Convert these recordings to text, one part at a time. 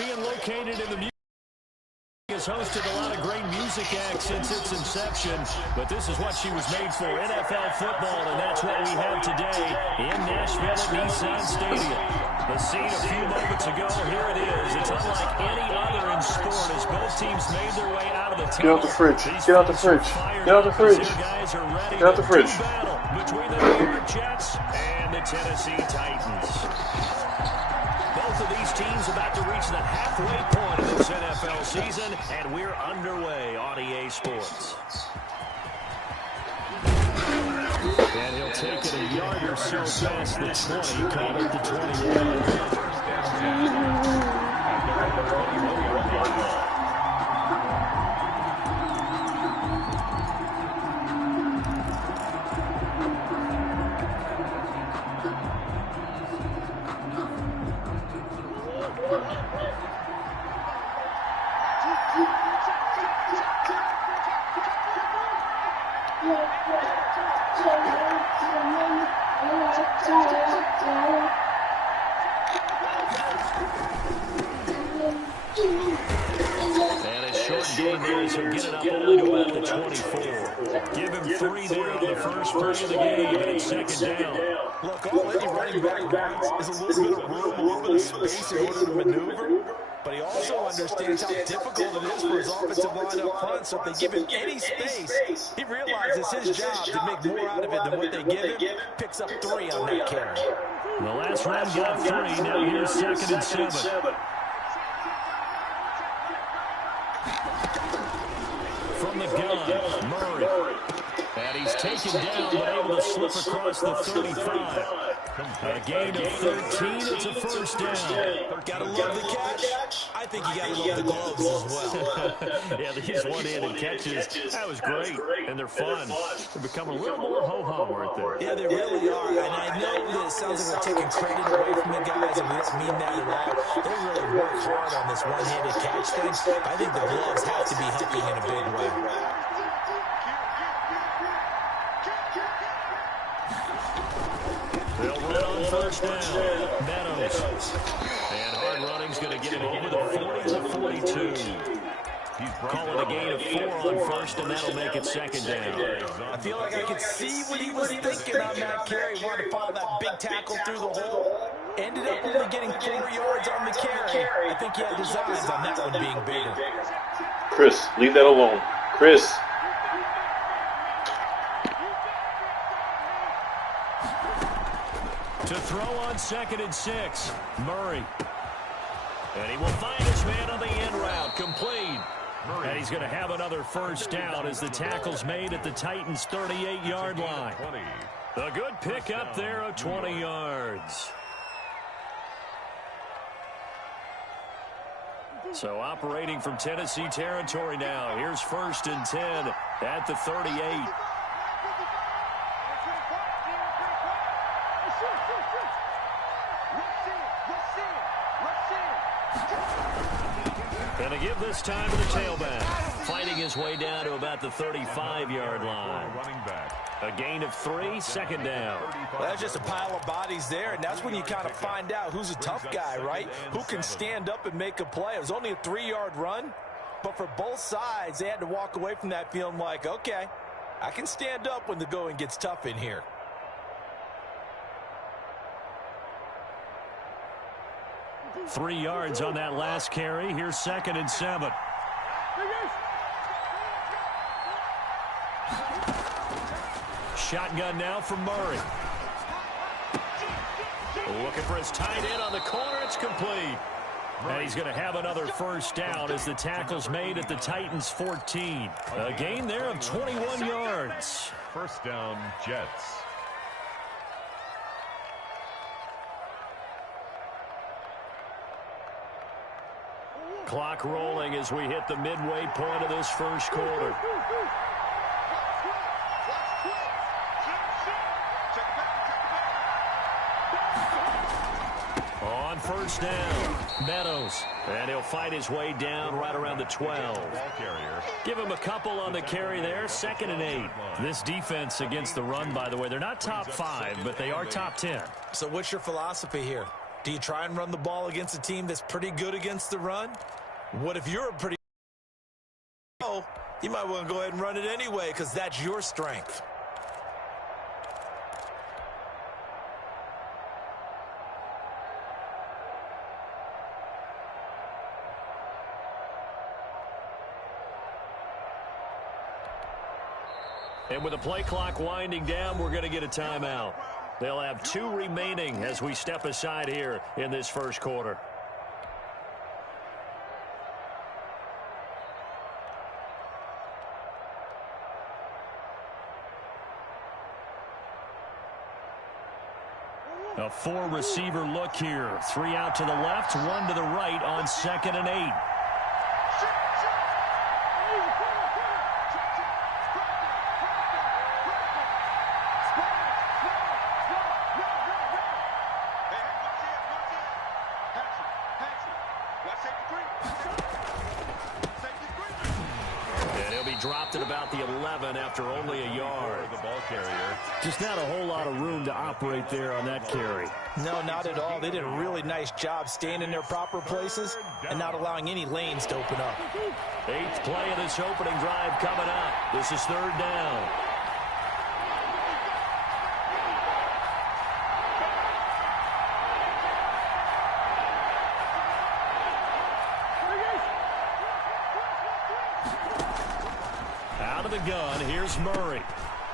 being located in the music. Has hosted a lot of great music acts since its inception, but this is what she was made for, NFL football, and that's what we have today in Nashville at Nissan Stadium. The scene a few moments ago, here it is. It's unlike any other in sport as both teams made their way out of the tunnel. Get out the fridge. Get out the fridge. Get out the fridge. Get out the fridge. Between the New York Jets and the Tennessee Titans. Both of these teams about to reach the halfway point of this NFL season, and we're underway on EA Sports. And he'll take it a yard or so past the 20, called it the 21. And a short gain there, so get it up only to about the 24. Give him 3 there on the first play of the game, and it's second down. Look, all any running back wants is a little bit of room, a little bit of space in order to maneuver. But he also understands how difficult it is for his offensive line up front. So if they give him any space, he realizes his job to make more out of it than what they give him. Picks up 3 on that carry. The last run got 3. Now here's 2nd and 7. From the gun, Murray. And he's taken down, but able to slip across the 35. A gain of 13, it's a first down. Gotta love the catch. I think you gotta love the gloves as well. Yeah, these one-handed catches, that was great, and they're fun. They're becoming a little more ho-hum, aren't they? Yeah, they really are, and I know that it sounds like we're taking credit away from the guys, and we don't mean that at all. They really work hard on this one-handed catch thing. I think the gloves have to be helping in a big way. They'll run on first down. Meadows. And hard running's going to get him over the 40 to 42. Call it a gain of 4 on first, and that'll make it second down. I feel like I could see what he was thinking on that carry. He wanted to follow that big tackle through the hole. Ended up only getting 4 yards on the carry. I think he had his eyes on that one being bigger. Chris, leave that alone. Chris. To throw on 2nd and 6, Murray. And he will find his man on the end route, complete. And he's going to have another first down as the tackle's made at the Titans' 38-yard line. A good pick up there of 20 yards. So operating from Tennessee territory now. Here's 1st and 10 at the 38. And a give this time to the tailback. Fighting his way down to about the 35-yard line. A gain of 3, second down. Well, that's just a pile of bodies there, and that's when you kind of find out who's a tough guy, right? Who can stand up and make a play. It was only a 3-yard run, but for both sides, they had to walk away from that feeling like, okay, I can stand up when the going gets tough in here. Three yards on that last carry. Here's 2nd and 7. Shotgun now from Murray. Looking for his tight end on the corner. It's complete. And he's going to have another first down as the tackle's made at the Titans' 14. A gain there of 21 yards. First down, Jets. Clock rolling as we hit the midway point of this first quarter. On first down, Meadows. And he'll fight his way down right around the 12. Give him a couple on the carry there. 2nd and 8. This defense against the run, by the way, they're not top 5, but they are top 10. So what's your philosophy here? Do you try and run the ball against a team that's pretty good against the run? What if you're a pretty oh, you might want to go ahead and run it anyway because that's your strength. And with the play clock winding down, we're going to get a timeout. They'll have 2 remaining as we step aside here in this first quarter. A 4-receiver look here. 3 out to the left, 1 to the right on 2nd and 8. Dropped at about the 11 after only a yard. The ball carrier. Just not a whole lot of room to operate there on that carry. No, not at all. They did a really nice job staying in their proper places and not allowing any lanes to open up. 8th play of this opening drive coming up. This is 3rd down. Out of the gun, here's Murray.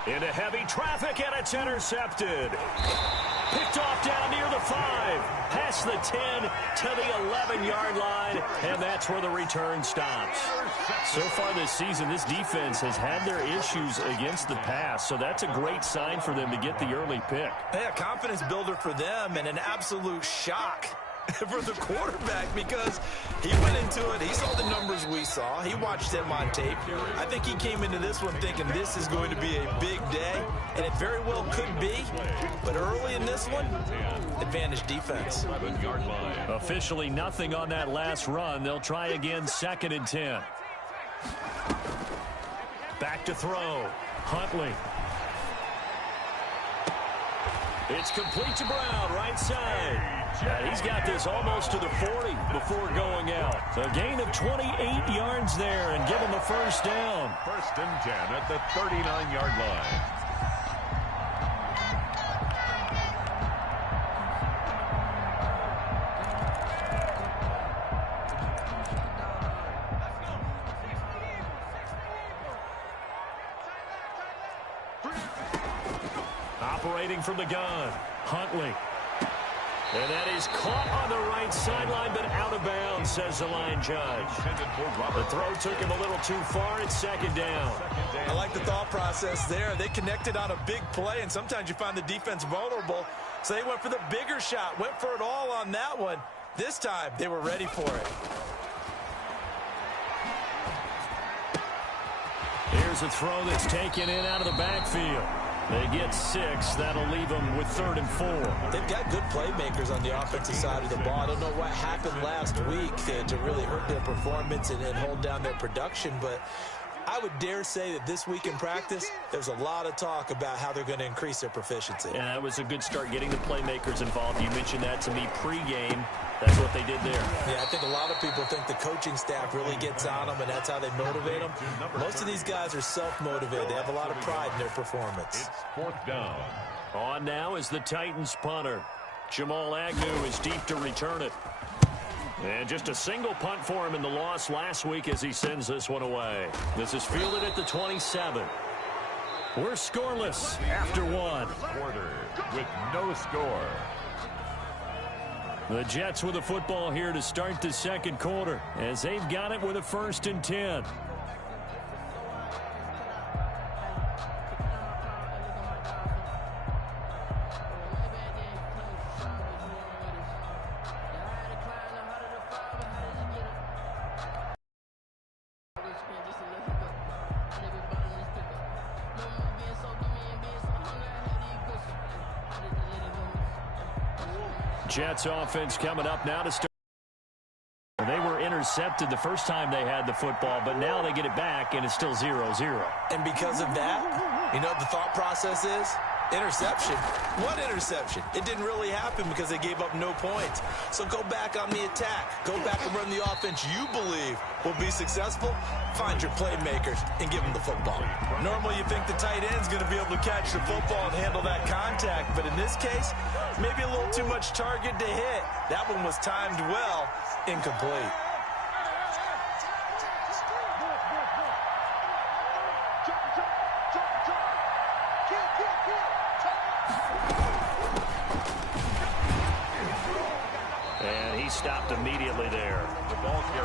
Into heavy traffic, and it's intercepted. Picked off down near the 5. Past the 10 to the 11-yard line, and that's where the return stops. So far this season, this defense has had their issues against the pass, so that's a great sign for them to get the early pick. Yeah, confidence builder for them and an absolute shock for the quarterback because he went into it. He saw the numbers we saw. He watched them on tape. I think he came into this one thinking this is going to be a big day, and it very well could be. But early in this one, advantage defense. Officially nothing on that last run. They'll try again 2nd and 10. Back to throw. Huntley. It's complete to Brown, right side. And he's got this almost to the 40 before going out. A gain of 28 yards there and give him a first down. 1st and 10 at the 39-yard line. Operating from the gun, Huntley. And that is caught on the right sideline, but out of bounds, says the line judge. The throw took him a little too far. It's 2nd down. I like the thought process there. They connected on a big play, and sometimes you find the defense vulnerable. So they went for the bigger shot, went for it all on that one. This time, they were ready for it. Here's a throw that's taken in out of the backfield. They get 6. That'll leave them with 3rd and 4. They've got good playmakers on the offensive side of the ball. I don't know what happened last week to really hurt their performance and hold down their production, but I would dare say that this week in practice, there's a lot of talk about how they're going to increase their proficiency. Yeah, that was a good start getting the playmakers involved. You mentioned that to me pregame. That's what they did there. Yeah, I think a lot of people think the coaching staff really gets on them, and that's how they motivate them. Most of these guys are self-motivated. They have a lot of pride in their performance. It's 4th down. On now is the Titans punter. Jamal Agnew is deep to return it. And just a single punt for him in the loss last week as he sends this one away. This is fielded at the 27. We're scoreless after 1. Quarter with no score. The Jets with the football here to start the 2nd quarter as they've got it with a 1st and 10. Jets offense coming up now to start. They were intercepted the first time they had the football, but now they get it back, and it's still 0-0. And because of that, you know what the thought process is? Interception? What interception? It didn't really happen because they gave up no points. So go back on the attack. Go back and run the offense you believe will be successful. Find your playmakers and give them the football. Normally you think the tight end's going to be able to catch the football and handle that contact, but in this case, maybe a little too much target to hit. That one was timed well, incomplete. And he stopped immediately there.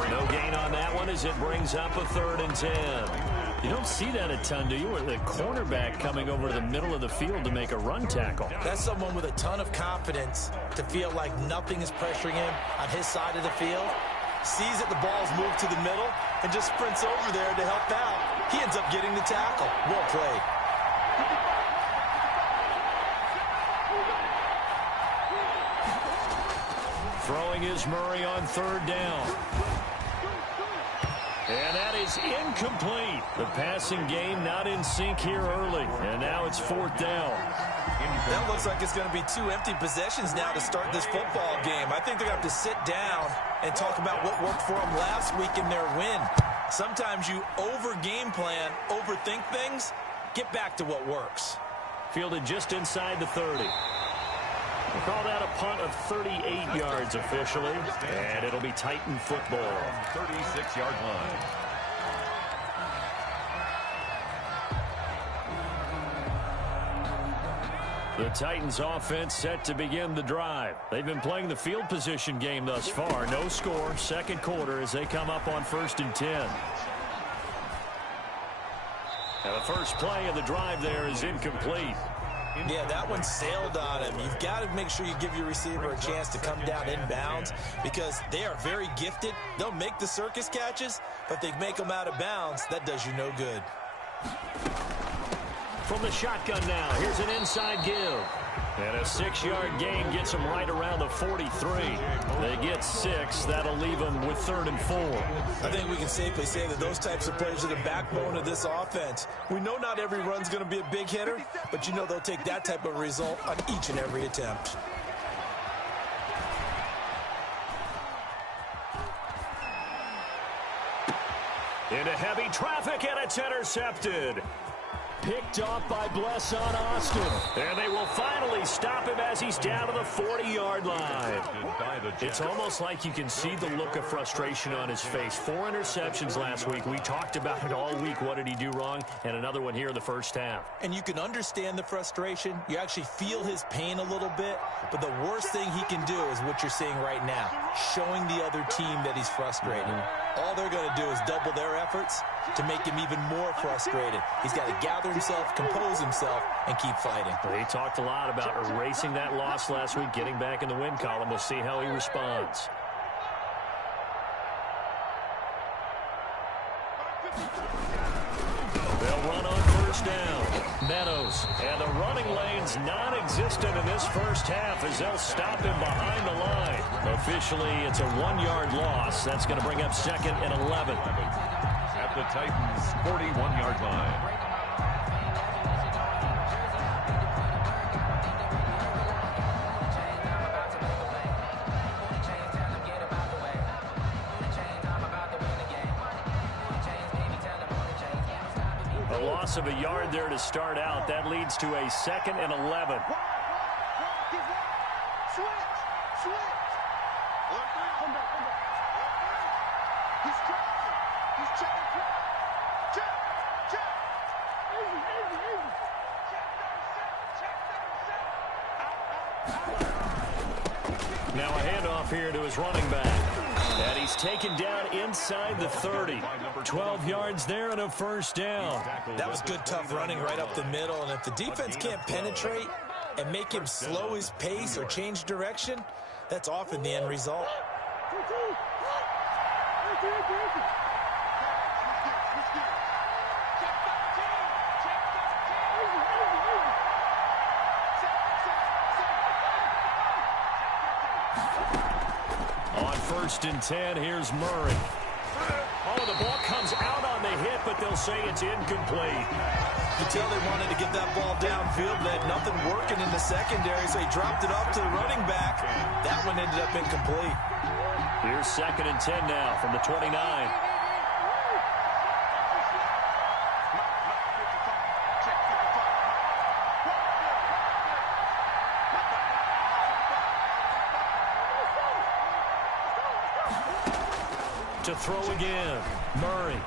No gain on that one as it brings up a 3rd and 10. You don't see that a ton, do you? Or the cornerback coming over to the middle of the field to make a run tackle. That's someone with a ton of confidence to feel like nothing is pressuring him on his side of the field. Sees that the ball's moved to the middle and just sprints over there to help out. He ends up getting the tackle. Well played. Throwing is Murray on 3rd down. And that is incomplete. The passing game not in sync here early. And now it's 4th down. That looks like it's going to be 2 empty possessions now to start this football game. I think they're going to have to sit down and talk about what worked for them last week in their win. Sometimes you over-game plan, overthink things, get back to what works. Fielded just inside the 30. We'll call that a punt of 38 yards officially, and it'll be Titan football. 36-yard line. The Titans offense set to begin the drive. They've been playing the field position game thus far. No score, 2nd quarter as they come up on 1st and 10. And the first play of the drive there is incomplete. Yeah, that one sailed on him. You've got to make sure you give your receiver a chance to come down inbounds because they are very gifted. They'll make the circus catches, but they make them out of bounds. That does you no good. From the shotgun now, here's an inside give. And a 6-yard gain gets them right around the 43. They get 6. That'll leave them with 3rd and 4. I think we can safely say that those types of plays are the backbone of this offense. We know not every run's going to be a big hitter, but you know they'll take that type of result on each and every attempt. Into heavy traffic, and it's intercepted. Picked off by Bless on Austin. And they will finally stop him as he's down to the 40-yard line. It's almost like you can see the look of frustration on his face. 4 interceptions last week. We talked about it all week. What did he do wrong? And another one here in the first half. And you can understand the frustration. You actually feel his pain a little bit. But the worst thing he can do is what you're seeing right now, showing the other team that he's frustrated. All they're going to do is double their efforts to make him even more frustrated. He's got to gather himself, compose himself, and keep fighting. They talked a lot about erasing that loss last week, getting back in the win column. We'll see how he responds. They'll run on 1st down. Meadows, and the running lane's non-existent in this first half as they'll stop him behind the line. Officially, it's a 1-yard loss. That's going to bring up 2nd and 11. At the Titans' 41-yard line. A loss of a yard there to start out. That leads to a 2nd and 11. Now a handoff here to his running back. And he's taken down inside the 30. 12 yards there and a 1st down. That was good, tough running right up the middle. And if the defense can't penetrate and make him slow his pace or change direction, that's often the end result. On 1st and 10, here's Murray. Oh, the ball comes out on the hit, but they'll say it's incomplete. You tell they wanted to get that ball downfield. They had nothing secondary, so he dropped it off to the running back. That one ended up incomplete. Here's 2nd and 10 now from the 29. To throw again, Murray.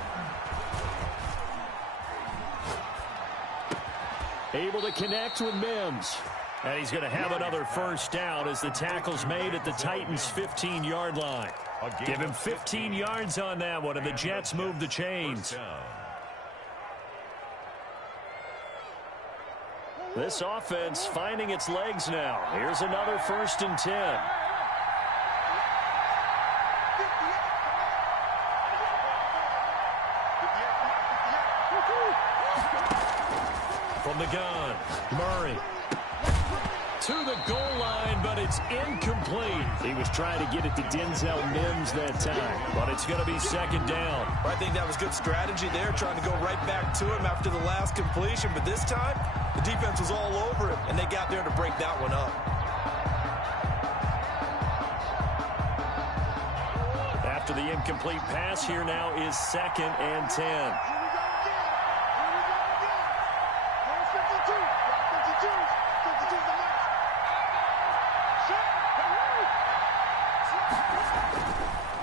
Able to connect with Mims. And he's going to have another first down as the tackle's made at the Titans' 15-yard line. Give him 15 yards on that one, and the Jets move the chains. This offense finding its legs now. Here's another 1st and 10. From the gun, Murray. To the goal line, but it's incomplete. He was trying to get it to Denzel Mims that time, but it's going to be 2nd down. I think that was good strategy there, trying to go right back to him after the last completion. But this time, the defense was all over him, and they got there to break that one up. After the incomplete pass, here now is 2nd and 10.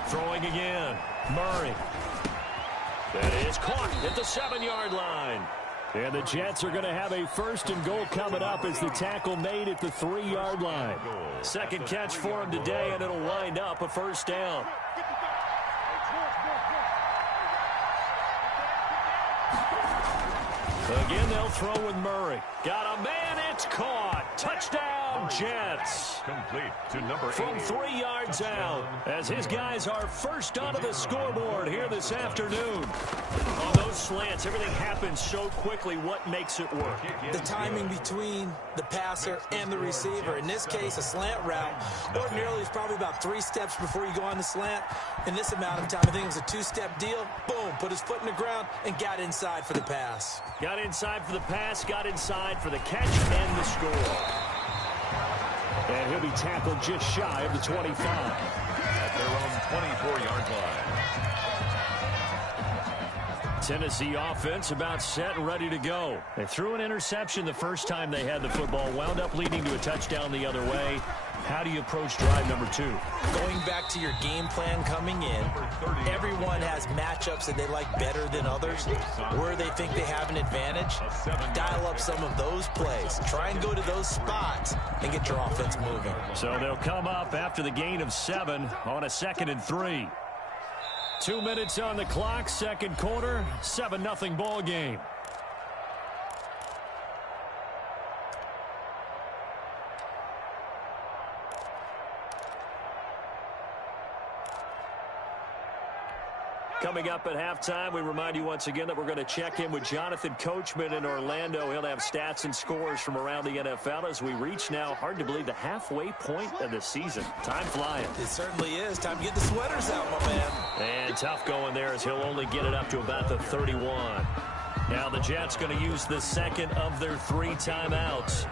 Throwing again, Murray. That is caught at the 7-yard line. And the Jets are going to have a 1st and goal coming up as the tackle made at the 3-yard line. Second catch for him today, and it'll wind up a 1st down. Again, they'll throw with Murray. Got a man, it's caught. Touchdown, Jets. Complete to number 8. From 3 yards out, as his guys are first onto the scoreboard here this afternoon. On those slants, everything happens so quickly. What makes it work? The timing between the passer and the receiver. In this case, a slant route. Ordinarily, it's probably about 3 steps before you go on the slant. In this amount of time, I think it was a 2-step deal. Boom, put his foot in the ground and got inside for the pass. Got inside for the pass, got inside for the catch and the score. And he'll be tackled just shy of the 25. At their own 24-yard line. Tennessee offense about set and ready to go. They threw an interception the first time they had the football, wound up leading to a touchdown the other way. How do you approach drive number 2? Going back to your game plan coming in, everyone has matchups that they like better than others, where they think they have an advantage. Dial up some of those plays. Try and go to those spots and get your offense moving. So they'll come up after the gain of 7 on a 2nd and 3. 2 minutes on the clock, second quarter, 7-0 ball game. Coming up at halftime, we remind you once again that we're going to check in with Jonathan Coachman in Orlando. He'll have stats and scores from around the NFL as we reach now, hard to believe, the halfway point of the season. Time flying. It certainly is. Time to get the sweaters out, my man. And tough going there as he'll only get it up to about the 31. Now the Jets going to use the 2nd of their 3 timeouts.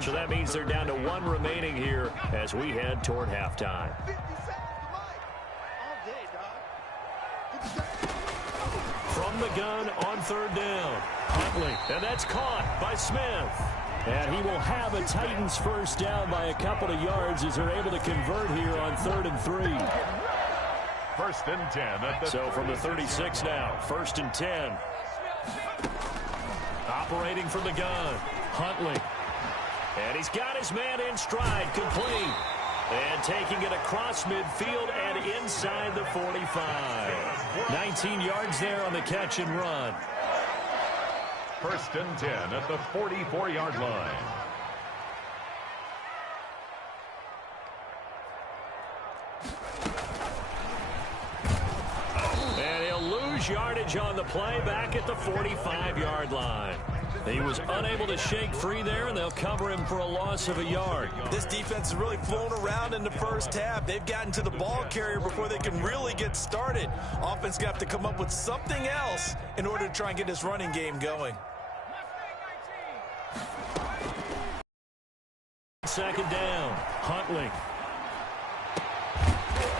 So that means they're down to 1 remaining here as we head toward halftime. From the gun on 3rd down. Huntley, and that's caught by Smith. And he will have a Titans first down by a couple of yards as they're able to convert here on 3rd and 3. 1st and 10. At the so from the 36 now, 1st and 10. Operating from the gun, Huntley. And he's got his man in stride, complete. And taking it across midfield and inside the 45. 19 yards there on the catch and run. 1st and 10 at the 44-yard line. And he'll lose yardage on the play back at the 45-yard line. He was unable to shake free there, and they'll cover him for a loss of a yard. This defense has really flown around in the first half. They've gotten to the ball carrier before they can really get started. Offense got to come up with something else in order to try and get this running game going. second down. Huntley.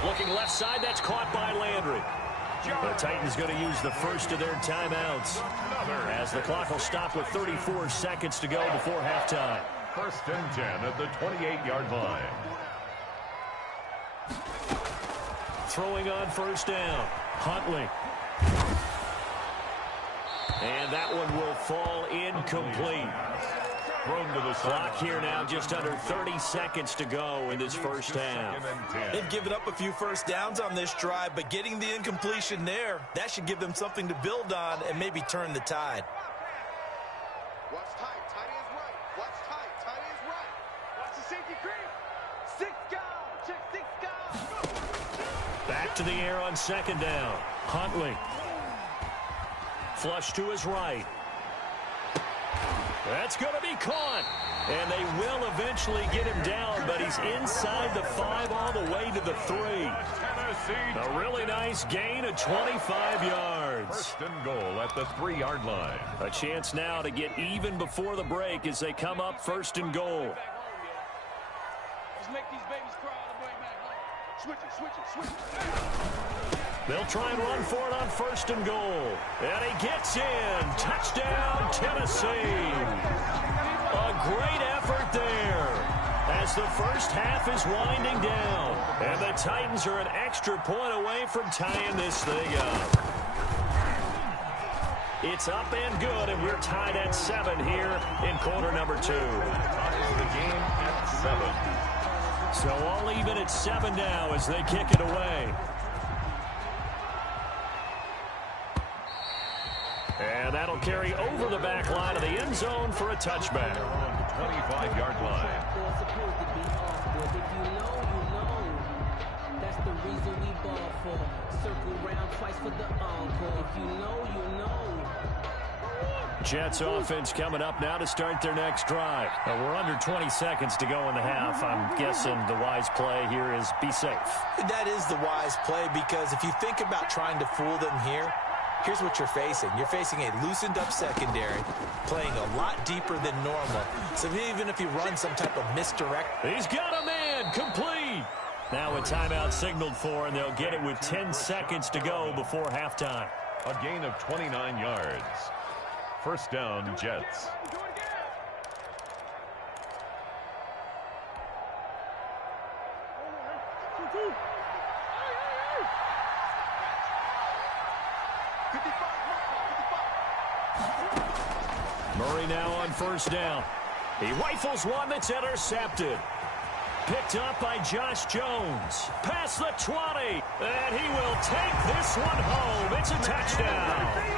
Looking left side, that's caught by Landry. The Titans going to use the first of their timeouts as the clock will stop with 34 seconds to go before halftime. 1st and 10 at the 28-yard line. Throwing on first down. Huntley. And that one will fall incomplete. To the clock here now, just under 30 seconds to go in this first half. They've given up a few first downs on this drive, but getting the incompletion there, that should give them something to build on and maybe turn the tide. Watch tight. Tight is right. Watch tight. Tight is right. Watch the safety creep. 6 gone. Check 6 gone. Back to the air on second down. Huntley. Flush to his right. That's going to be caught. And they will eventually get him down, but he's inside the 5 all the way to the 3. A really nice gain of 25 yards. 1st and goal at the 3-yard line. A chance now to get even before the break as they come up 1st and goal. Just make these babies cry on the way back home. Switch it, switch it, switch it. They'll try and run for it on 1st and goal. And he gets in. Touchdown, Tennessee. A great effort there as the first half is winding down. And the Titans are an extra point away from tying this thing up. It's up and good, and we're tied at 7 here in quarter number 2. Ties the game at 7. So all even at 7 now as they kick it away. And that'll carry over the back line of the end zone for a touchback. 25-yard line. That's the reason we ball for. Circle round twice for the encore. If you know, you know. Jets offense coming up now to start their next drive. We're under 20 seconds to go in the half. I'm guessing the wise play here is be safe. That is the wise play, because if you think about trying to fool them here, here's what you're facing. You're facing a loosened-up secondary, playing a lot deeper than normal. So even if you run some type of misdirect. He's got a man, complete. Now a timeout signaled for, and they'll get it with 10 seconds to go before halftime. A gain of 29 yards. 1st down, Jets. Murray now on first down. He rifles one that's intercepted. Picked up by Josh Jones. Past the 20. And he will take this one home. It's a touchdown.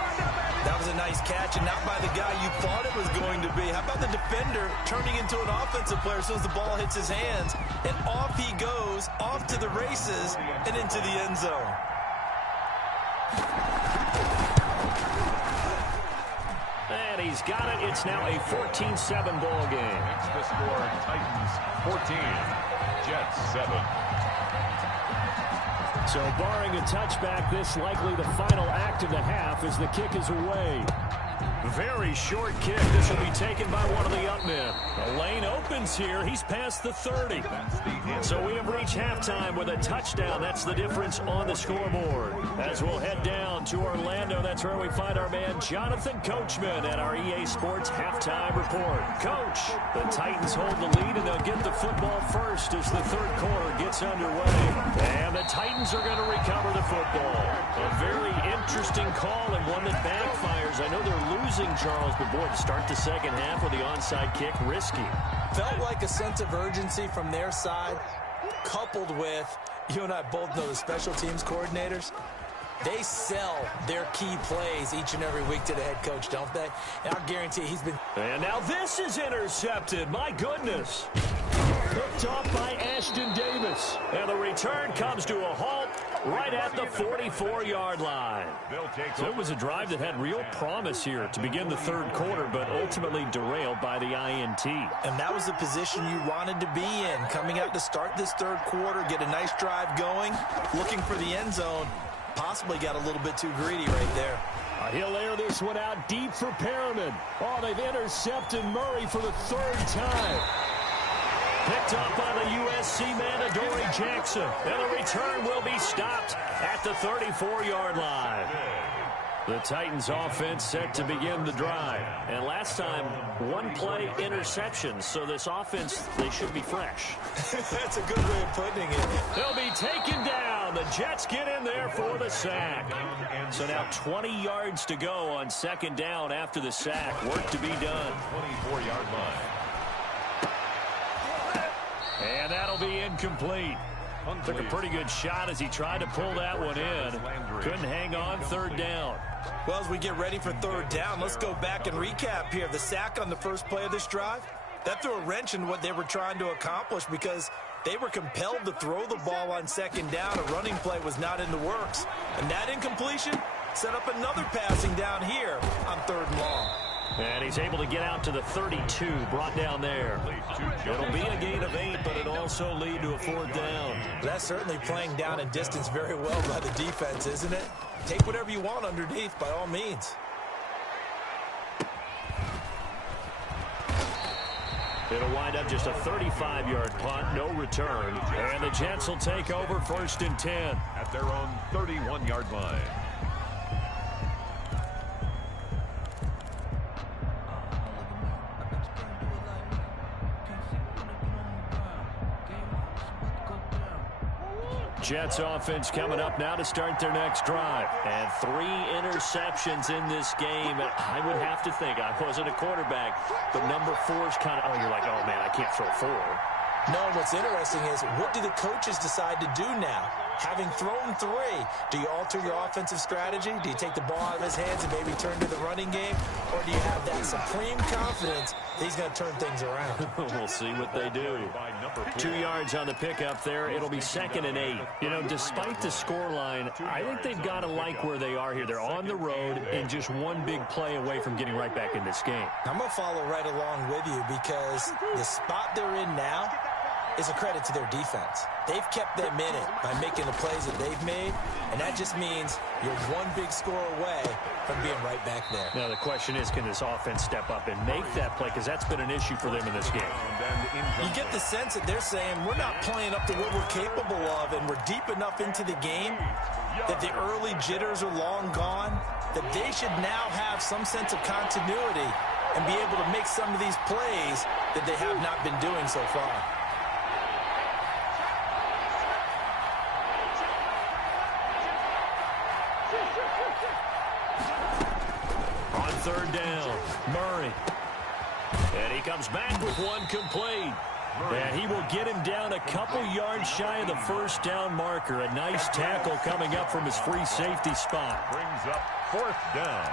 That was a nice catch, and not by the guy you thought it was going to be. How about the defender turning into an offensive player as soon as the ball hits his hands? And off he goes, off to the races, and into the end zone. And he's got it. It's now a 14-7 ball game. Makes the score Titans 14, Jets 7. So barring a touchback, this likely the final act of the half as the kick is away. Very short kick. This will be taken by one of the up men. The lane opens here. He's past the 30. So we have reached halftime with a touchdown. That's the difference on the scoreboard. As we'll head down to Orlando, that's where we find our man Jonathan Coachman at our EA Sports Halftime Report. Coach, the Titans hold the lead, and they'll get the football first as the third quarter gets underway. And the Titans are going to recover the football. A very interesting call and one that backfires. I know they're losing, Charles, but boy, to start the second half with the onside kick, risky. Felt like a sense of urgency from their side, coupled with, you and I both know the special teams coordinators, they sell their key plays each and every week to the head coach, don't they? And I guarantee he's been... And now this is intercepted. My goodness. Picked off by Ashton Davis. And the return comes to a halt right at the 44-yard line. So it was a drive that had real promise here to begin the third quarter, but ultimately derailed by the INT. And that was the position you wanted to be in, coming out to start this third quarter, get a nice drive going, looking for the end zone. Possibly got a little bit too greedy right there. He'll air this one out deep for Perriman. Oh, they've intercepted Murray for the third time. Picked up by the USC man, Adoree Jackson. And the return will be stopped at the 34-yard line. The Titans offense set to begin the drive. And last time, one-play interception. So this offense, they should be fresh. That's a good way of putting it. They'll be taken down. The Jets get in there for the sack. So now 20 yards to go on second down after the sack. Work to be done. 24-yard line. And that'll be incomplete. Took a pretty good shot as he tried to pull that one in. Couldn't hang on third down. Well, as we get ready for third down, let's go back and recap here. The sack on the first play of this drive, that threw a wrench in what they were trying to accomplish because they were compelled to throw the ball on second down. A running play was not in the works. And that incompletion set up another passing down here on third and long. And he's able to get out to the 32, brought down there. It'll be a gain of 8, but it'll also lead to a fourth down. That's certainly playing down in distance very well by the defense, isn't it? Take whatever you want underneath, by all means. It'll wind up just a 35-yard punt, no return. And the Jets will take over first and 10. At their own 31-yard line. Jets offense coming up now to start their next drive. And 3 interceptions in this game. And I would have to think, I wasn't a quarterback, but number 4 is kind of, you're like, oh, man, I can't throw 4. No, what's interesting is what do the coaches decide to do now? Having thrown 3, do you alter your offensive strategy? Do you take the ball out of his hands and maybe turn to the running game? Or do you have that supreme confidence that he's going to turn things around? We'll see what they do. 2 yards on the pickup there. It'll be second and 8. You know, despite the scoreline, I think they've got to like where they are here. They're on the road and just one big play away from getting right back in this game. I'm going to follow right along with you because the spot they're in now is a credit to their defense. They've kept them in it by making the plays that they've made, and that just means you're one big score away from being right back there. Now the question is, can this offense step up and make that play? Because that's been an issue for them in this game. You get the sense that they're saying we're not playing up to what we're capable of, and we're deep enough into the game that the early jitters are long gone, that they should now have some sense of continuity and be able to make some of these plays that they have not been doing so far. On third down, Murray. And he comes back with one complete. And he will get him down a couple yards shy of the first down marker. A nice tackle coming up from his free safety spot. Brings up fourth down.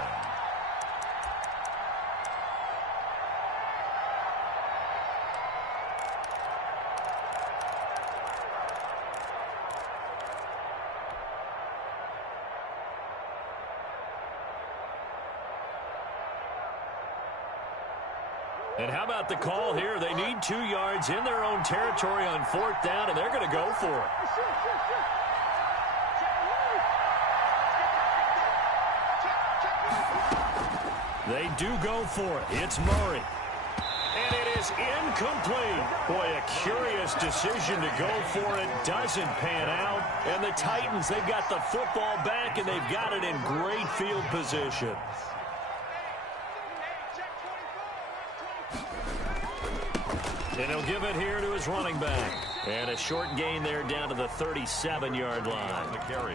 And how about the call here? They need 2 yards in their own territory on fourth down, and they're going to go for it. They do go for it. It's Murray. And it is incomplete. Boy, a curious decision to go for it. Doesn't pan out. And the Titans, they've got the football back, and they've got it in great field position. And he'll give it here to his running back. And a short gain there down to the 37-yard line. The carry.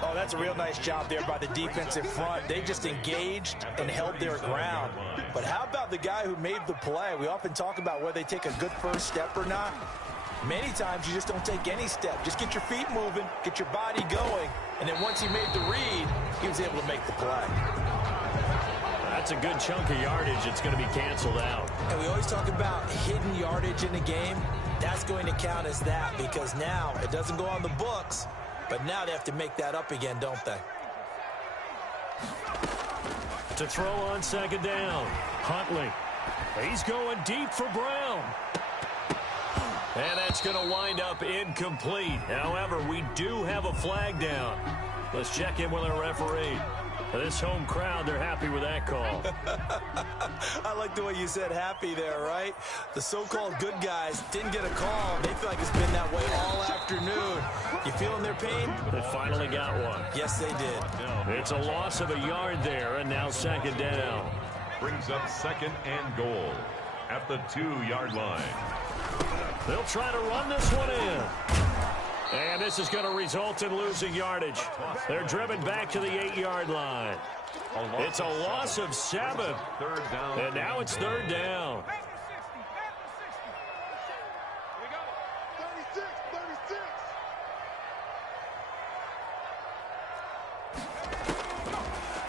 Oh, that's a real nice job there by the defensive front. They just engaged and held their ground. But how about the guy who made the play? We often talk about whether they take a good first step or not. Many times you just don't take any step. Just get your feet moving, get your body going, and then once he made the read, he was able to make the play. That's a good chunk of yardage. It's going to be canceled out. And we always talk about hidden yardage in the game. That's going to count as that because now it doesn't go on the books, but now they have to make that up again, don't they? To throw on second down, Huntley. He's going deep for Brown. And that's going to wind up incomplete. However, we do have a flag down. Let's check in with our referee. This home crowd, they're happy with that call. I like the way you said happy there, right? The so-called good guys didn't get a call. They feel like it's been that way all afternoon. You feeling their pain? They finally got one. Yes, they did. It's a loss of a yard there, and now second down. Brings up second and goal at the 2-yard line. They'll try to run this one in. And this is going to result in losing yardage. They're driven back to the 8-yard line. It's a loss of 7. Third down. And now it's third down. 36, 36.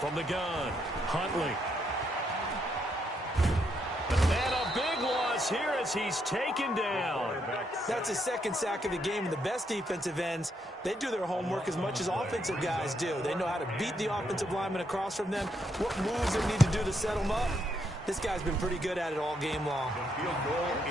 From the gun, Huntley. And a big loss here as he's taken down. That's his second sack of the game, and the best defensive ends, they do their homework as much as offensive guys do. They know how to beat the offensive lineman across from them, what moves they need to do to set them up. This guy's been pretty good at it all game long.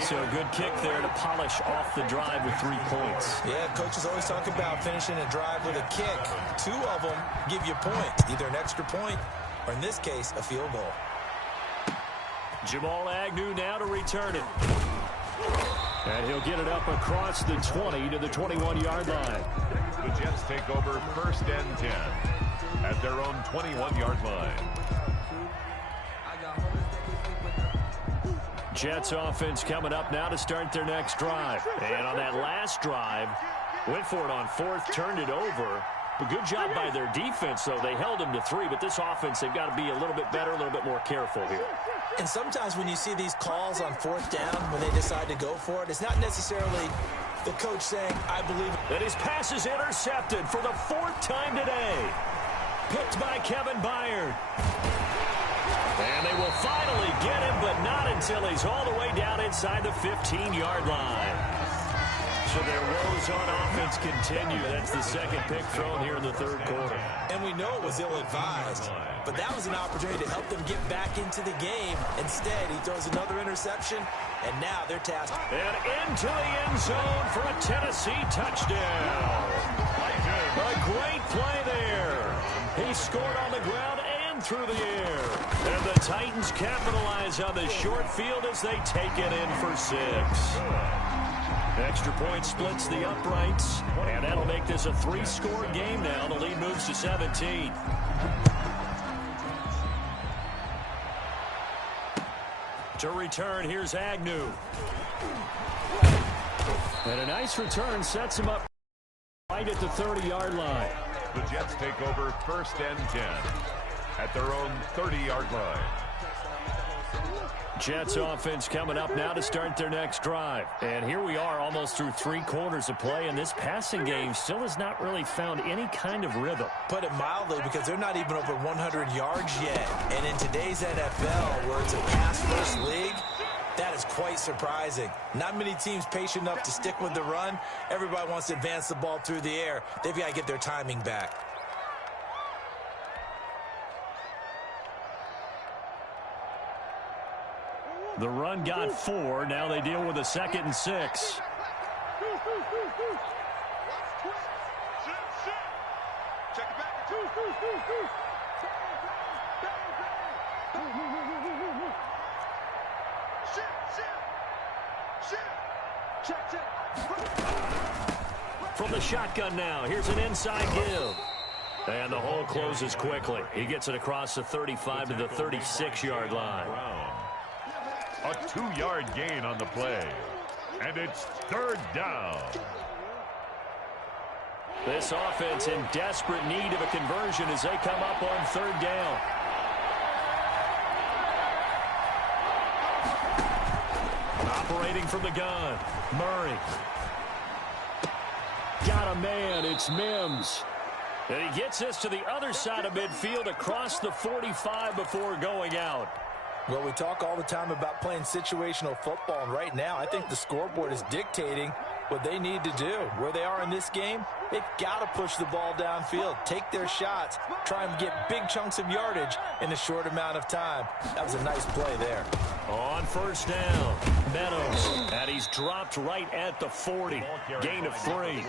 So a good kick there to polish off the drive with 3 points. Yeah, coaches always talk about finishing a drive with a kick. 2 of them give you a point, either an extra point or, in this case, a field goal. Jamal Agnew now to return it. And he'll get it up across the 20 to the 21-yard line. The Jets take over first and 10 at their own 21-yard line. Jets offense coming up now to start their next drive. And on that last drive, went for it on 4th, turned it over. A good job by their defense, though. They held them to 3, but this offense, they've got to be a little bit better, a little bit more careful here. And sometimes when you see these calls on 4th down, when they decide to go for it, it's not necessarily the coach saying, I believe it. And his pass is intercepted for the 4th time today. Picked by Kevin Byard. And they will finally get him, but not until he's all the way down inside the 15-yard line. So their woes on offense continue. That's the second pick thrown here in the 3rd quarter. And we know it was ill-advised, but that was an opportunity to help them get back into the game. Instead, he throws another interception, and now they're tasked. And into the end zone for a Tennessee touchdown. A great play there. He scored on the ground and through the air. And the Titans capitalize on the short field as they take it in for 6. Extra point splits the uprights, and that'll make this a 3-score game now. The lead moves to 17. To return, here's Agnew. And a nice return sets him up right at the 30-yard line. The Jets take over first and 10 at their own 30-yard line. Jets offense coming up now to start their next drive. And here we are almost through 3 quarters of play, and this passing game still has not really found any kind of rhythm. Put it mildly, because they're not even over 100 yards yet. And in today's NFL, where it's a pass-first league, that is quite surprising. Not many teams patient enough to stick with the run. Everybody wants to advance the ball through the air. They've got to get their timing back. The run got 4. Now they deal with a 2nd and 6. Check it back. Check. From the shotgun now, here's an inside give. And the hole closes quickly. He gets it across the 35 to the 36-yard line. A 2-yard gain on the play. And it's third down. This offense in desperate need of a conversion as they come up on 3rd down. Operating from the gun, Murray. Got a man, it's Mims. And he gets this to the other side of midfield across the 45 before going out. Well, we talk all the time about playing situational football, and right now I think the scoreboard is dictating what they need to do. Where they are in this game, they've got to push the ball downfield, take their shots, try and get big chunks of yardage in a short amount of time. That was a nice play there. On 1st down, Meadows, and he's dropped right at the 40. Gain of 3.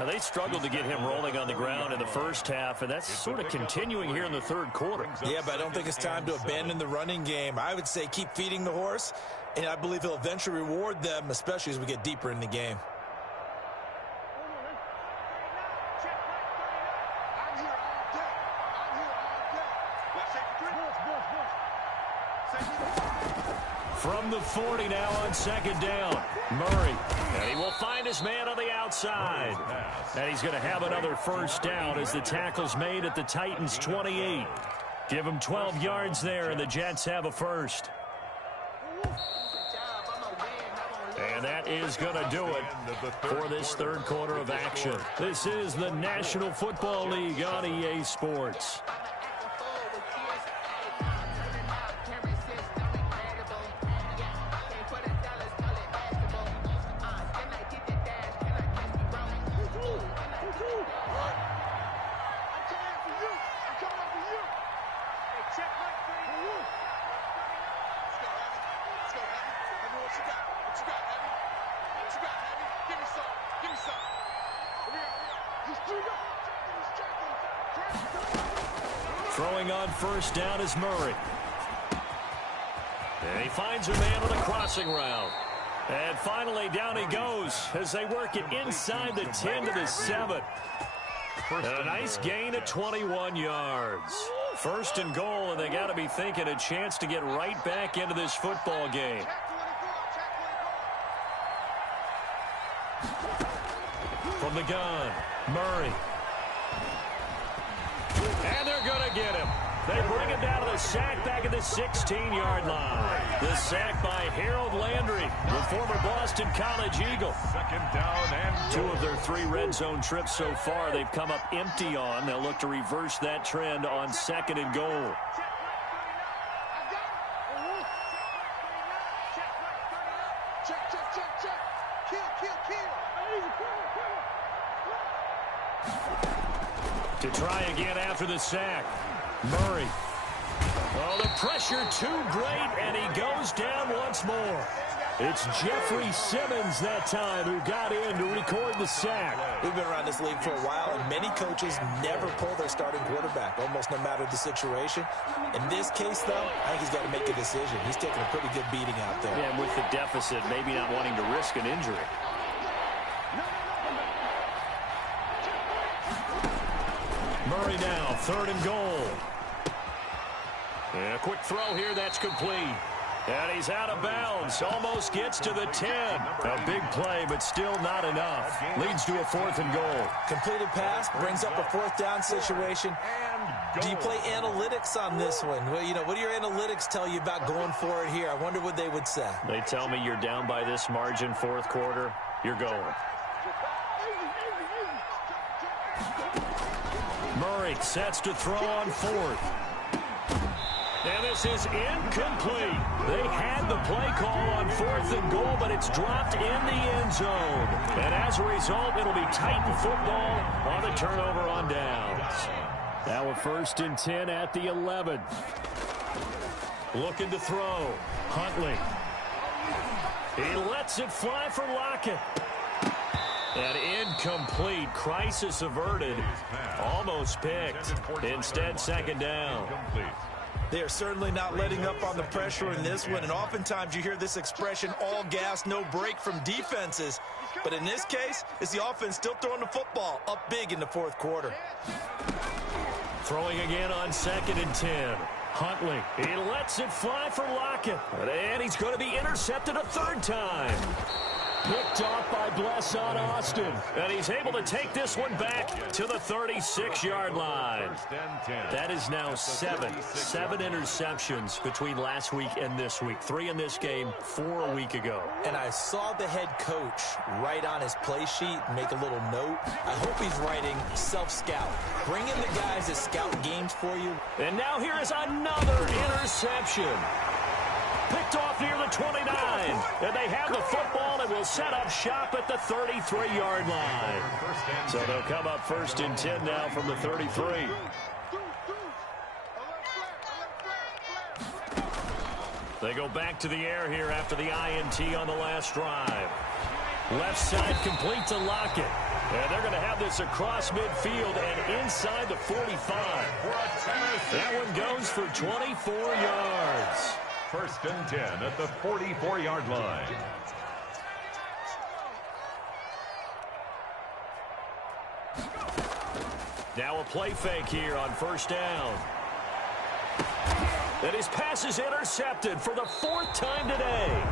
Now, they struggled to get him rolling on the ground in the first half, and that's sort of continuing here in the third quarter. Yeah, but I don't think it's time to abandon the running game. I would say keep feeding the horse, and I believe he'll eventually reward them, especially as we get deeper in the game. From the 40 now on second down. Murray. And he will find his man on the outside. And he's going to have another first down as the tackle's made at the Titans' 28. Give him 12 yards there, and the Jets have a first. And that is going to do it for this third quarter of action. This is the National Football League on EA Sports. Throwing on first down is Murray. And he finds a man on a crossing route. And finally down he goes as they work it inside the 10 to the 7. And a nice gain of 21 yards. First and goal, and they got to be thinking a chance to get right back into this football game. From the gun, Murray. And they're going to get him. They bring him down to the sack back at the 16-yard line. The sack by Harold Landry, the former Boston College Eagle. Second down and 2 of their 3 red zone trips so far they've come up empty on. They'll look to reverse that trend on second and goal. To try again after the sack. Murray. Oh, the pressure too great, and he goes down once more. It's Jeffrey Simmons that time who got in to record the sack. We've been around this league for a while, and many coaches never pull their starting quarterback, almost no matter the situation. In this case, though, I think he's got to make a decision. He's taking a pretty good beating out there. Yeah, and with the deficit, maybe not wanting to risk an injury. Murray now, third and goal. And a quick throw here, that's complete. And he's out of bounds, almost gets to the 10. A big play, but still not enough. Leads to a fourth and goal. Completed pass, brings up a fourth down situation. Do you play analytics on this one? Well, you know, what do your analytics tell you about going for it here? I wonder what they would say. They tell me you're down by this margin fourth quarter, you're going. Murray sets to throw on fourth. And this is incomplete. They had the play call on fourth and goal, but it's dropped in the end zone. And as a result, it'll be Titan football on the turnover on downs. Now a first and 10 at the 11. Looking to throw. Huntley. He lets it fly for Lockett. And incomplete. Crisis averted. Almost picked. Instead, second down. They are certainly not letting up on the pressure in this one, and oftentimes you hear this expression, all gas, no break from defenses. But in this case, it's the offense still throwing the football up big in the fourth quarter. Throwing again on second and 10. Huntley. He lets it fly for Lockett. And he's going to be intercepted a third time. Picked off by Blesson Austin. And he's able to take this one back to the 36-yard line. That is now 7 interceptions between last week and this week. 3 in this game, 4 a week ago. And I saw the head coach write on his play sheet, make a little note. I hope he's writing self-scout. Bring in the guys that scout games for you. And now here is another interception. Picked off near the 29. And they have the football and will set up shop at the 33-yard line. So they'll come up first and 10 now from the 33. They go back to the air here after the INT on the last drive. Left side complete to Lockett. And they're going to have this across midfield and inside the 45. That one goes for 24 yards. 1st and 10 at the 44-yard line. Now a play fake here on 1st down. And his pass is intercepted for the 4th time today.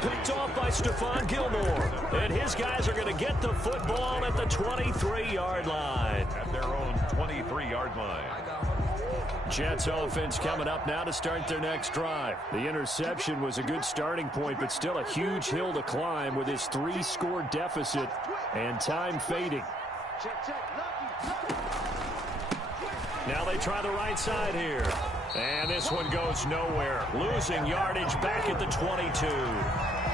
Picked off by Stephon Gilmore. And his guys are going to get the football at the 23-yard line. At their own 23-yard line. Jets offense coming up now to start their next drive. The interception was a good starting point, but still a huge hill to climb with his 3-score deficit and time fading. Now they try the right side here. And this one goes nowhere. Losing yardage back at the 22.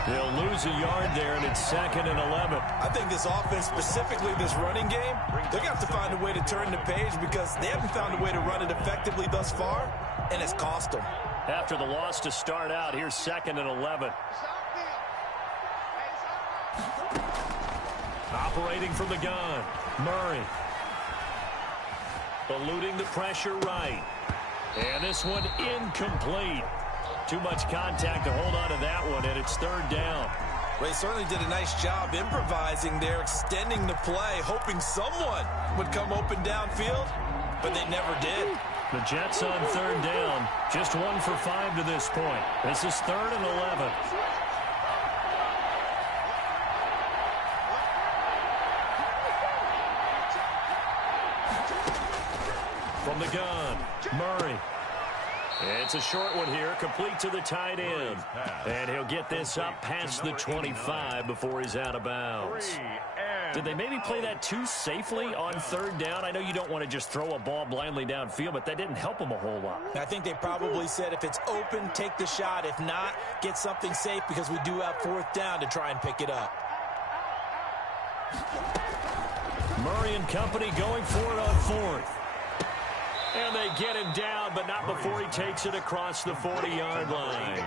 They'll lose a yard there, and it's 2nd and 11. I think this offense, specifically this running game, they're going to have to find a way to turn the page because they haven't found a way to run it effectively thus far, and it's cost them. After the loss to start out, here's 2nd and 11. Operating from the gun, Murray. Eluding the pressure right. And this one incomplete. Too much contact to hold on to that one, and it's 3rd down. Well, he certainly did a nice job improvising there, extending the play, hoping someone would come open downfield, but they never did. The Jets on 3rd down, just 1 for 5 to this point. This is 3rd and 11. From the gun, Murray. It's a short one here, complete to the tight end. And he'll get this up past the 25 before he's out of bounds. Did they maybe play that too safely on 3rd down? I know you don't want to just throw a ball blindly downfield, but that didn't help them a whole lot. I think they probably said if it's open, take the shot. If not, get something safe because we do have 4th down to try and pick it up. Murray and company going for it on 4th. And they get him down, but not before he takes it across the 40-yard line.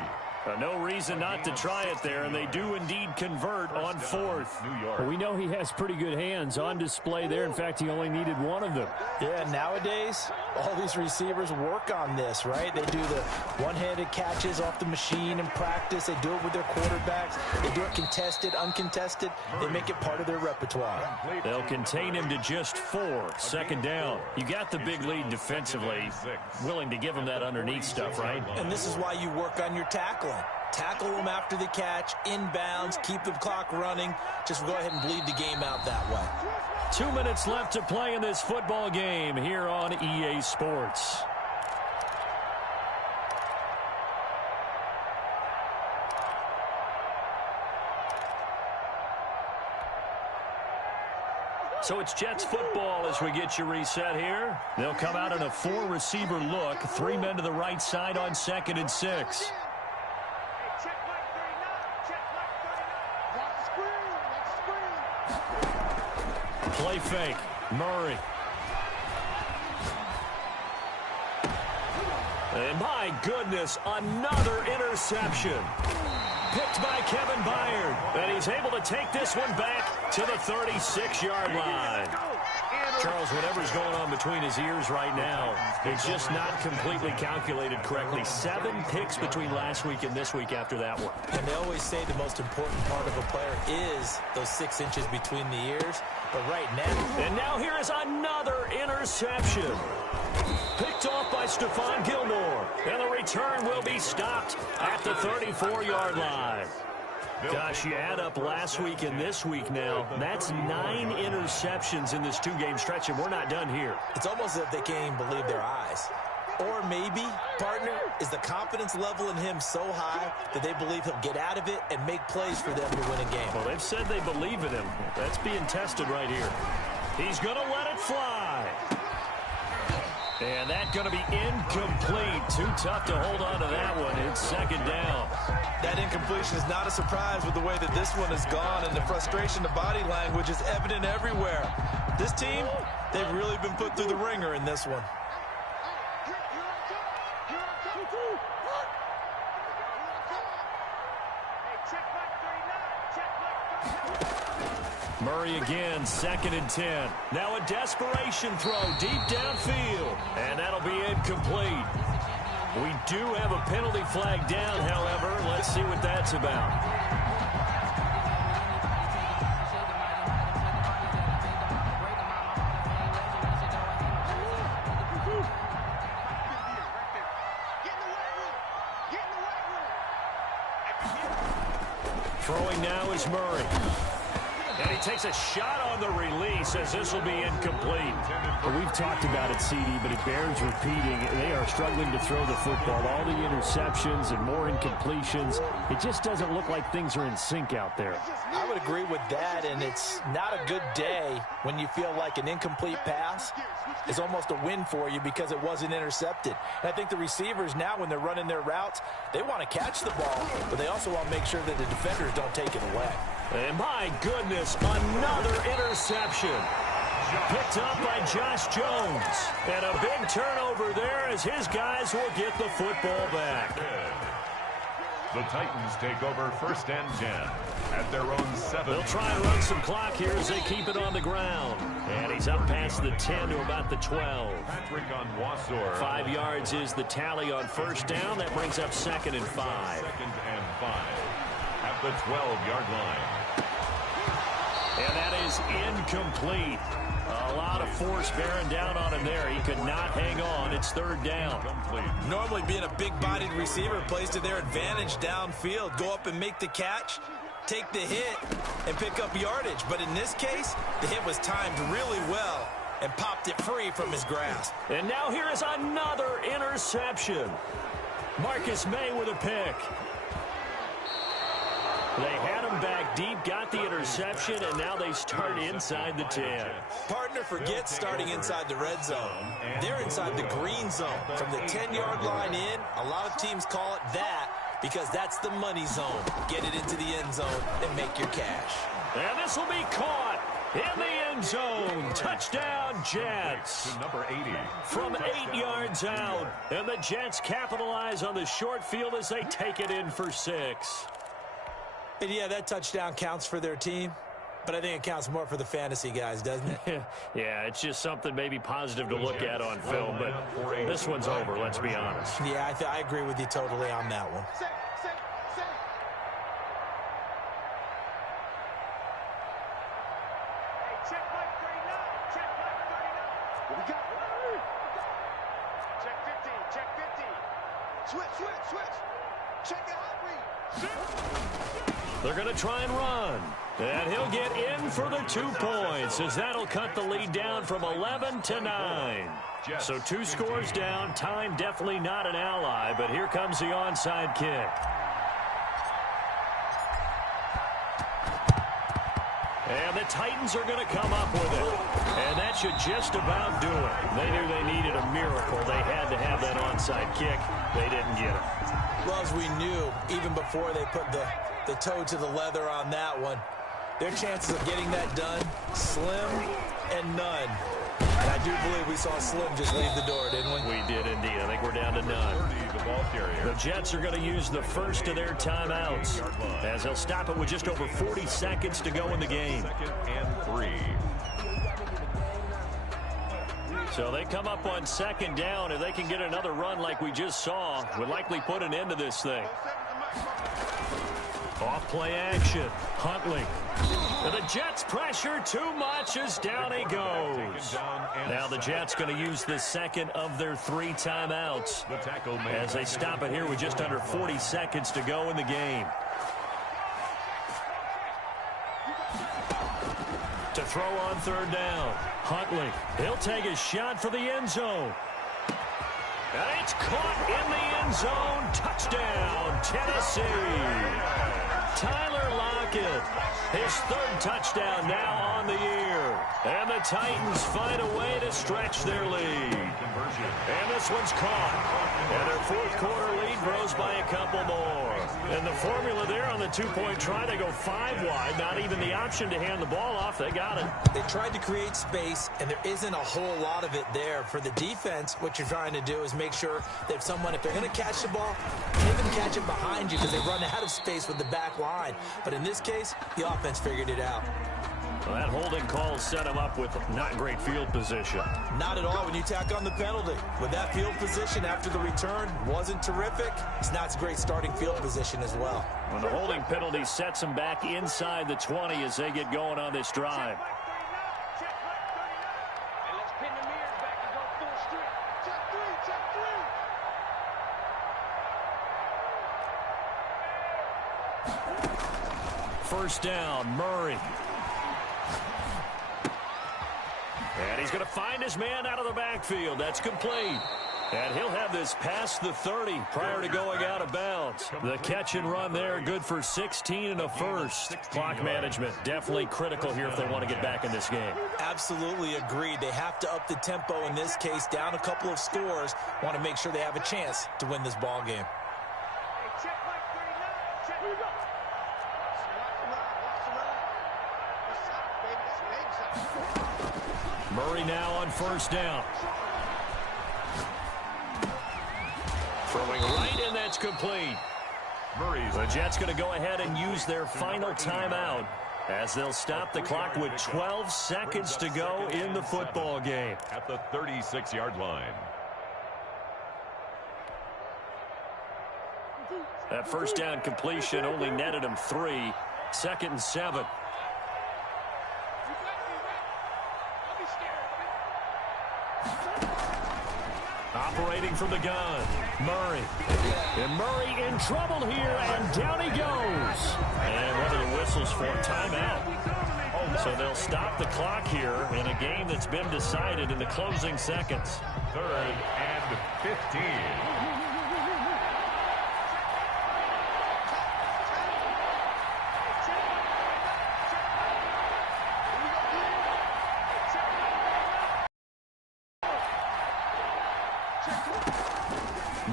No reason not to try it there, and they do indeed convert on 4th. Well, we know he has pretty good hands on display there. In fact, he only needed one of them. Yeah, nowadays, all these receivers work on this, right? They do the one-handed catches off the machine in practice. They do it with their quarterbacks. They do it contested, uncontested. They make it part of their repertoire. They'll contain him to just 4. 2nd down. You got the big lead defensively. Willing to give him that underneath stuff, right? And this is why you work on your tackling. Tackle them after the catch, inbounds, keep the clock running. Just go ahead and bleed the game out that way. 2 minutes left to play in this football game here on EA Sports. So it's Jets football as we get you reset here. They'll come out in a 4-receiver look. 3 men to the right side on 2nd and 6. Play fake. Murray. And my goodness, another interception. Picked by Kevin Byard. And he's able to take this one back to the 36-yard line. Charles, whatever's going on between his ears right now, it's just not completely calculated correctly. 7 picks between last week and this week after that one. And they always say the most important part of a player is those 6 inches between the ears. But right now... And now here is another interception. Picked off by Stephon Gilmore. And the return will be stopped at the 34-yard line. Gosh, you add up last week and this week now. That's 9 interceptions in this 2-game stretch, and we're not done here. It's almost as if they can't even believe their eyes. Or maybe, partner, is the confidence level in him so high that they believe he'll get out of it and make plays for them to win a game. Well, they've said they believe in him. That's being tested right here. He's going to let it fly. And that's going to be incomplete. Too tough to hold on to that one. It's 2nd down. That incompletion is not a surprise with the way that this one has gone, and the frustration, the body language is evident everywhere. This team, they've really been put through the ringer in this one. Murray again, 2nd and 10. Now a desperation throw deep downfield, and that'll be incomplete. We do have a penalty flag down, however. Let's see what that's about. Throwing now is Murray. And he takes a shot on the release as this will be incomplete. Well, we've talked about it, CD, but it bears repeating. They are struggling to throw the football. All the interceptions and more incompletions. It just doesn't look like things are in sync out there. I would agree with that, and it's not a good day when you feel like an incomplete pass is almost a win for you because it wasn't intercepted. And I think the receivers now, when they're running their routes, they want to catch the ball, but they also want to make sure that the defenders don't take it away. And my goodness, another interception. Picked up by Josh Jones. And a big turnover there as his guys will get the football back. The Titans take over 1st and 10 at their own 7. They'll try and run some clock here as they keep it on the ground. And he's up past the 10 to about the 12. Patrick on Wassor. 5 yards is the tally on 1st down. That brings up 2nd and 5. 2nd and 5 at the 12-yard line. And that is incomplete. A lot of force bearing down on him there. He could not hang on. It's 3rd down. Normally being a big-bodied receiver plays to their advantage downfield. Go up and make the catch, take the hit, and pick up yardage. But in this case, the hit was timed really well and popped it free from his grasp. And now here is another interception. Marcus May with a pick. They had him back deep, got the interception, and now they start inside the 10. Partner forgets starting inside the red zone. They're inside the green zone. From the 10-yard line in, a lot of teams call it that because that's the money zone. Get it into the end zone and make your cash. And this will be caught in the end zone. Touchdown, Jets. To number 80. From 8 yards out. And the Jets capitalize on the short field as they take it in for 6. And yeah, that touchdown counts for their team, but I think it counts more for the fantasy guys, doesn't it? Yeah, it's just something maybe positive to look at on film, but this one's over, let's be honest. Yeah, I agree with you totally on that one. Check Mike 39. Check Mike 39. We got it. Check 50. Check 50. Switch. Check the hot read. They're going to try and run. And he'll get in for the 2 points as that'll cut the lead down from 11 to 9. So 2 scores down. Time definitely not an ally, but here comes the onside kick. And the Titans are going to come up with it. And that should just about do it. They knew they needed a miracle. They had to have that onside kick. They didn't get it. Well, as we knew, even before they put the toe to the leather on that one, their chances of getting that done, slim and none. And I do believe we saw Slim just leave the door, didn't we? We did indeed. I think we're down to none. The ball carrier. The Jets are going to use the first of their timeouts as they'll stop it with just over 40 seconds to go in the game. 2nd and 3. So they come up on 2nd down. If they can get another run like we just saw, would likely put an end to this thing. Off play action. Huntley. And the Jets pressure too much as down he goes. Now the Jets going to use the 2nd of their 3 timeouts as they stop it here with just under 40 seconds to go in the game. To throw on 3rd down. Huntley. He'll take a shot for the end zone. And it's caught in the end zone. Touchdown, Tennessee. Tyler Lockett, his 3rd touchdown now on the year. And the Titans find a way to stretch their lead. And this one's caught. And their 4th quarter lead lead grows by a couple more. And the formula there on the two-point try, they go 5 wide. Not even the option to hand the ball off. They got it. They tried to create space, and there isn't a whole lot of it there. For the defense, what you're trying to do is make sure that if they're going to catch the ball, they can catch it behind you because they run out of space with the back line. But in this case, the offense figured it out. Well, that holding call set him up with not great field position. Not at all when you tack on the penalty. With that field position after the return wasn't terrific, it's not a great starting field position as well. When the holding penalty sets them back inside the 20 as they get going on this drive. First down, Murray. And he's going to find his man out of the backfield. That's complete. And he'll have this past the 30 prior to going out of bounds. The catch and run there, good for 16 and a first. Clock management definitely critical here if they want to get back in this game. Absolutely agreed. They have to up the tempo in this case, down a couple of scores. Want to make sure they have a chance to win this ball game. Murray now on first down. Throwing right, and that's complete. The Jets going to go ahead and use their final timeout as they'll stop the clock with 12 seconds to go in the football game. At the 36-yard line. That first down completion only netted him 3. 2nd and 7. Operating from the gun, Murray. And Murray in trouble here, and down he goes. And one of the whistles for a timeout. So they'll stop the clock here in a game that's been decided in the closing seconds. 3rd and 15.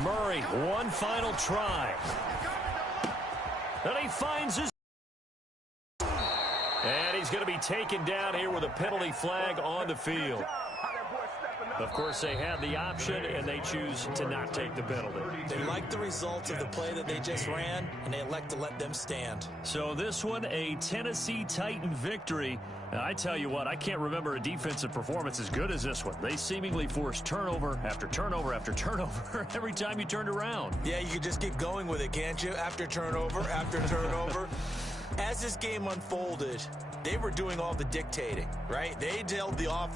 Murray, one final try. And he finds his... And he's going to be taken down here with a penalty flag on the field. Of course, they had the option, and they choose to not take the penalty. They like the results of the play that they just ran, and they elect to let them stand. So this one, a Tennessee Titan victory. And I tell you what, I can't remember a defensive performance as good as this one. They seemingly forced turnover after turnover after turnover every time you turned around. Yeah, you could just keep going with it, can't you? After turnover, after turnover. As this game unfolded, they were doing all the dictating, right? They held the offense.